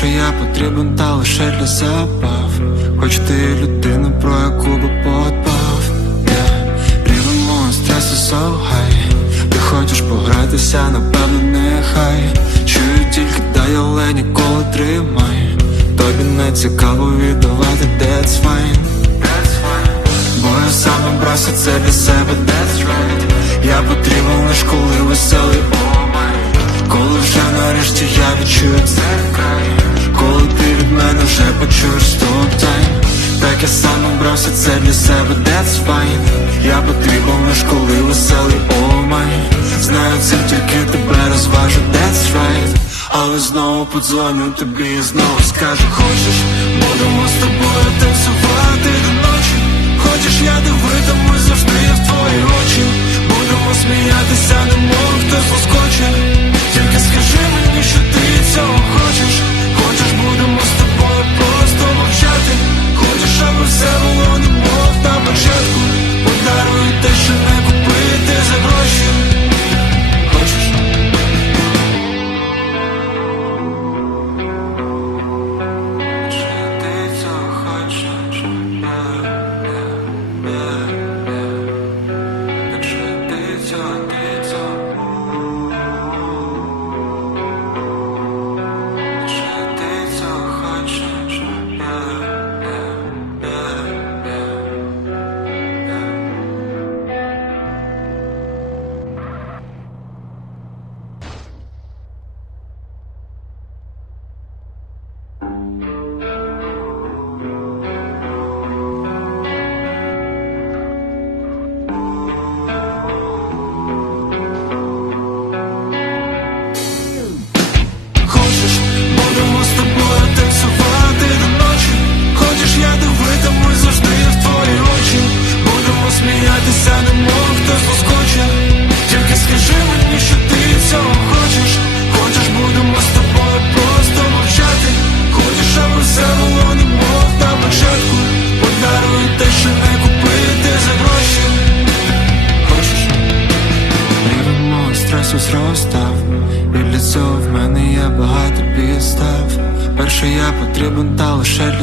Перше я потрібен та лише для забав. Хоч ти людина, про яку би подбав. Рівень мого стресу so high Ти хочеш погратися, напевно, нехай. Чую тільки дай, але ніколи тримай Тобі не цікаво віддавати, that's fine. Бо я сам брався це для себе, that's right. Я потрібен лиш коли веселий, oh my Коли вже нарешті я відчую це почуєш стоп тайм Так я сам обрався це для себе, that's fine. Я потрібен лиш коли веселий, oh my Знаю це тільки тебе розважу, that's right. Але знову подзвоню тобі і знову скажу Хочеш, будемо з тобою танцювати до ночі? Хочеш, я дивитимусь завжди в твої очі? Будемо сміятися, немов хтось поскоче Тільки скажи мені, що ти цього Хочеш,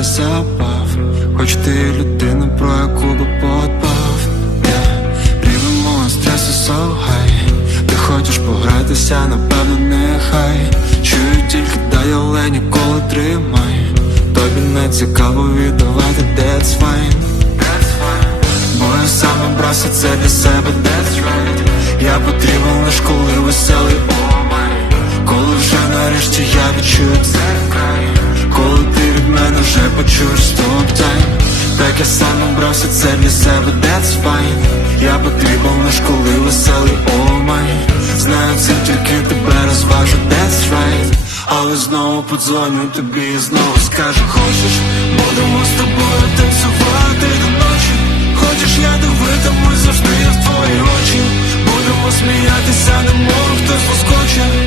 забав Хоч ти людина, про яку би подбав. Yeah. Рівень мого стресу so Ти хочеш погратися, напевно, нехай. Чую тільки дай, але ніколи тримай Тобі не цікаво віддавати, that's fine. Бо я сам обрався це для себе, that's right. Я потрібен лиш коли веселий, oh Коли вже нарешті я відчую це край Коли ти від мене вже почуєш стоп тайм Так. Я сам обрався це для себе, that's fine. Я потрібен лиш коли веселий, oh my. Знаю це тільки тебе розважу, that's right. Але знову подзвоню тобі і знову скажу Хочеш, будемо з тобою танцювати до ночі. Хочеш, я дивитимусь завжди в твої очі. Будемо сміятися, немов хтось поскоче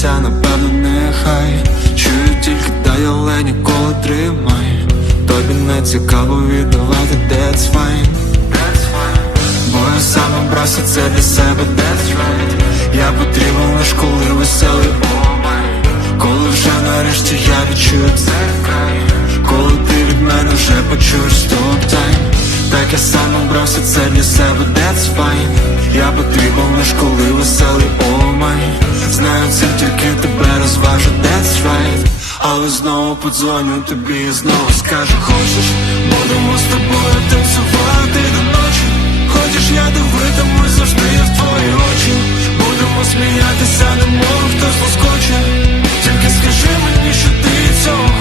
погратися, напевно, нехай. Чую тільки дай, але ніколи тримай Тобі не цікаво віддавати, that's fine. Бо я сам обрався це для себе, that's right. Я потрібен лиш коли веселий, oh Коли вже нарешті я відчую цей край. Коли ти від мене вже почуєш стоп тайм Так я сам обрався це для себе, that's fine. Я потрібен лиш коли веселий, oh my Знаю, це тільки тебе розважу, that's right. Але знову подзвоню тобі і знову скажу Хочеш, будемо з тобою танцювати до ночі. Хочеш, я дивитимусь завжди я в твої очі. Будемо сміятися, немов хтось лоскоче Тільки скажи мені, що ти цього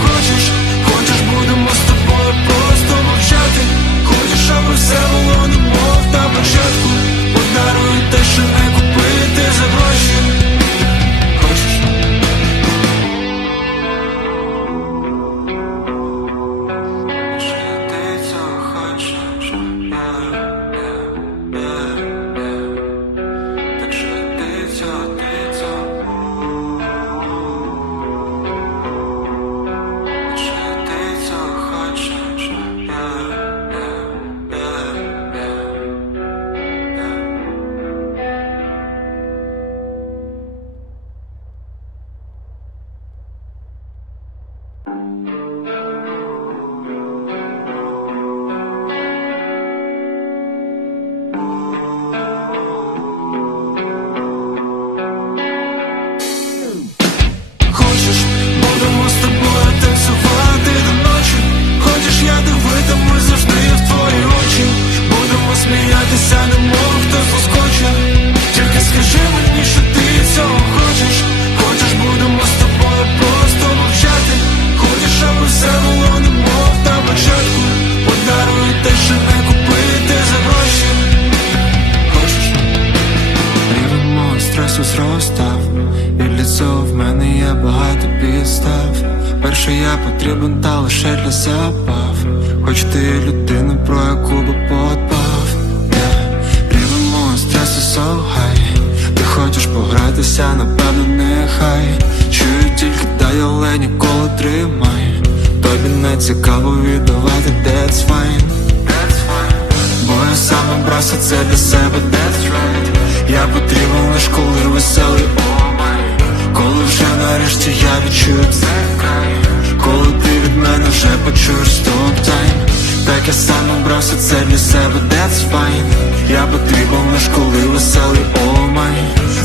та лише Хоч ти людина, про яку би подбав. Мого стресу so high Ти хочеш погратися, напевно, нехай. Чую тільки дай, але ніколи тримай. Тобі не цікаво віддавати, that's fine. Бо я сам обрався це для себе, that's right. Я потрібен лиш коли веселий, oh Коли вже нарешті я відчую цей край Коли ти від мене вже почуєш стоп тайм. Так я сам обрався це для себе, that's fine. Я потрібен лиш коли веселий, oh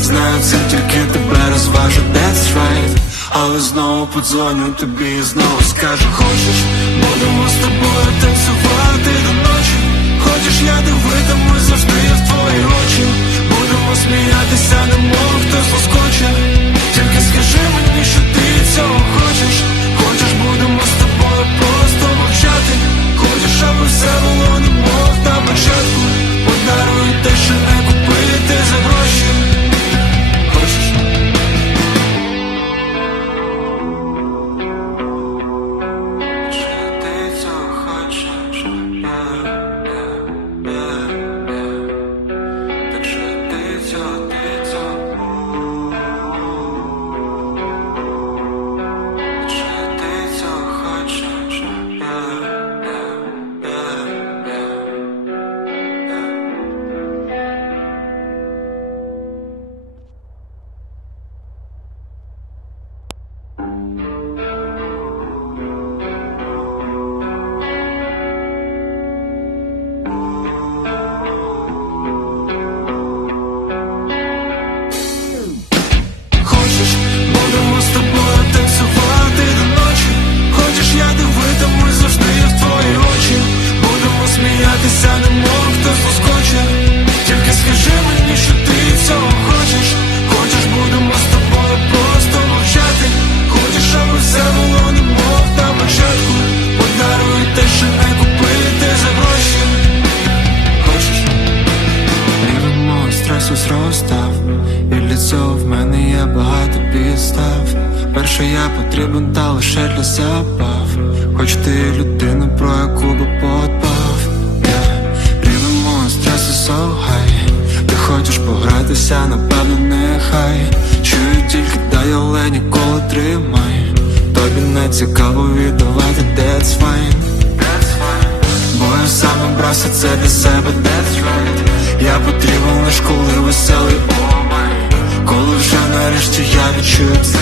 Знаю, це тільки тебе розважу, that's right. Але знову подзвоню тобі і знову скажу Хочеш, будемо з тобою танцювати до ночі. Хочеш, я дивитимусь завжди в твої очі. Будемо сміятися, немов хтось лоскоче Тільки скажи мені, що ти цього Хочеш, Хочеш, будемо з тобою танцювати до ночі? Хочеш, я дивитимусь завжди в твої очі? Будемо сміятися, немов хто лоскоче підстав Перше я потрібен, та лише для забав. Хоч ти людина, про яку би подбав. Рівень мого стресу high Ти хочеш погратися, напевно, нехай. Чую тільки дай, але ніколи тримай Тобі не цікаво віддавати, that's fine. Бо я саме брався це для себе, that's right. Я потрібен лиш коли веселий Коли вже нарешті я відчую це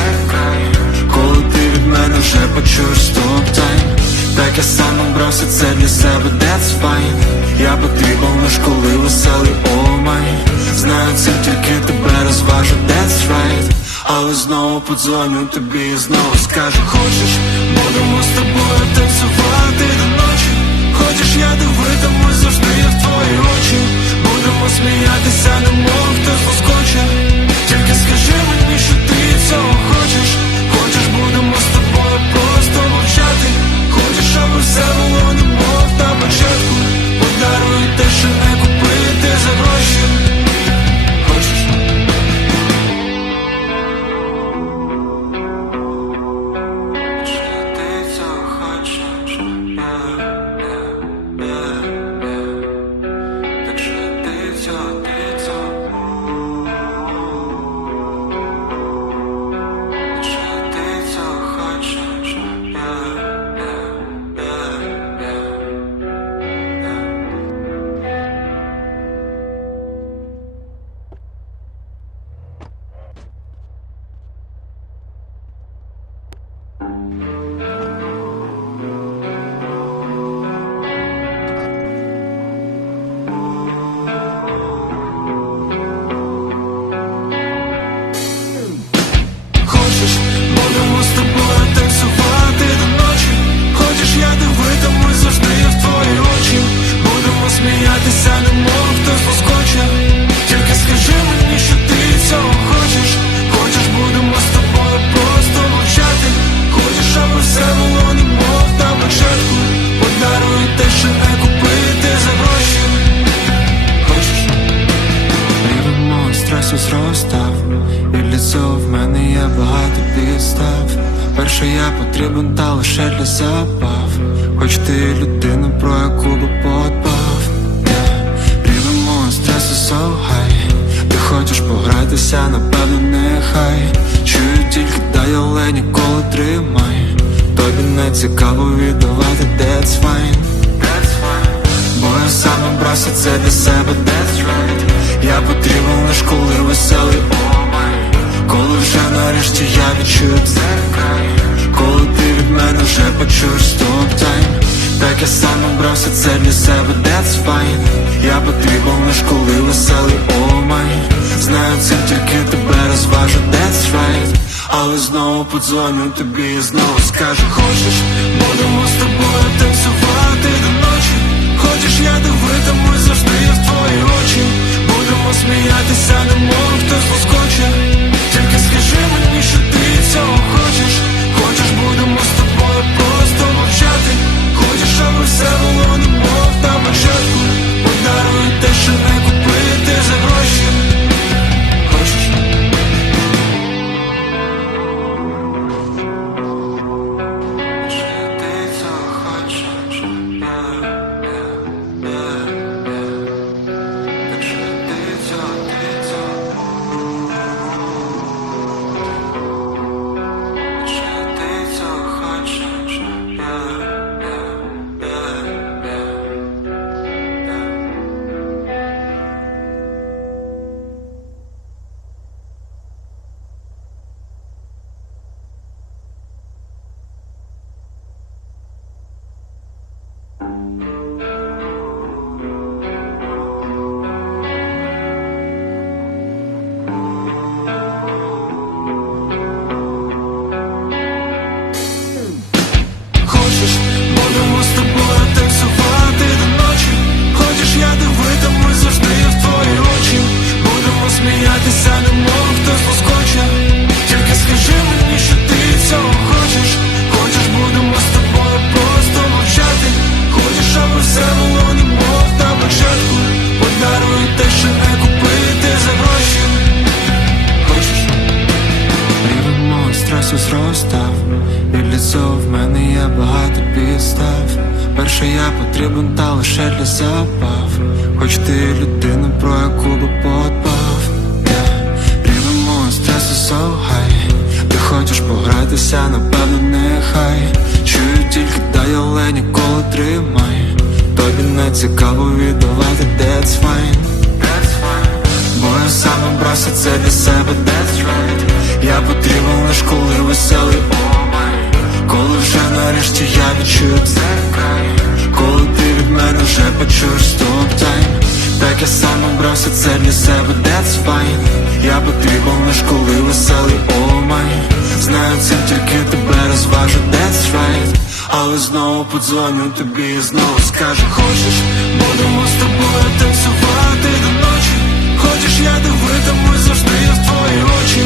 Коли ти від мене вже почуєш стоп тайм Так я сам обрався це для себе, that's fine. Я потрібен лиш коли веселий омай Знаю це тільки тебе розважу, that's right. Але знову подзвоню тобі і знову скажу Хочеш, будемо з тобою танцювати до ночі? Хочеш, я дивитимусь завжди в твої очі? Будемо сміятися, немов хтось поскоче стресу І для цього в мене є багато підстав. Перше я потрібен, та лише для забав. Хоч ти людина, про яку би подбав. Рівень мого стресу so Ти хочеш погратися, напевно, нехай. Чую тільки дай, але ніколи тримай. Тобі не цікаво віддавати, that's fine. That's fine. Бо я сам обрався це для себе, that's right Я потрібен лиш коли веселий омай Коли вже нарешті я відчую край. Коли ти від мене вже почуєш стоп тайм. Так я сам обрався це для себе, that's fine. Я потрібен лиш коли веселий омай Знаю це тільки тебе розважу, that's right. Але знову подзвоню тобі і знову скажу Хочеш, будемо з тобою танцювати до ночі? Хочеш, я дивитимусь завжди в твої очі Будемо сміятися, немов хтось поскоче. Тільки скажи мені, що ти цього Хочеш, лише для забав. Хоч ти людина, про яку би подбав. Yeah. Стресу so Ти хочеш погратися, напевно, нехай. Чую тільки дай, але ніколи тримай. Тобі не цікаво віддавати, that's fine. Бо я сам обрався це для себе, that's right. Я потрібен лиш коли веселий о май Коли вже нарешті я відчую цей край Коли ти від мене вже почуєш стоп тайм. Так я сам обрався це для себе, that's fine. Я потрібен лиш коли веселий о май Знаю цим тільки тебе розважу, that's right. Але знову подзвоню тобі і знову скажу Хочеш, будемо з тобою танцювати до ночі? Хочеш, я дивитимусь завжди в твої очі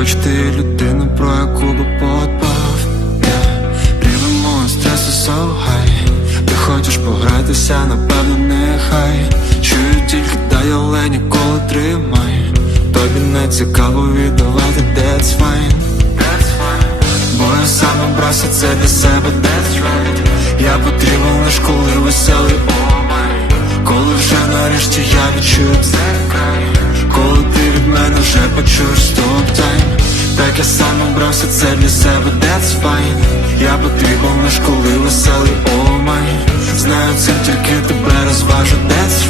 Хоч ти людина, про яку би подбав. Рівень стресу so high Ти хочеш погратися, напевно, нехай. Чую тільки дай, але ніколи тримай. Тобі не цікаво віддавати, that's fine. Бо я сам обрався це для себе, that's right. Я потрібен лиш коли веселий о май Коли вже нарешті я відчую цей край. Коли ти від мене вже почуєш стоп тайм. Так я сам обрався це для себе, that's fine. Я потрібен лиш коли веселий о май Знаю це тільки тебе розважу, that's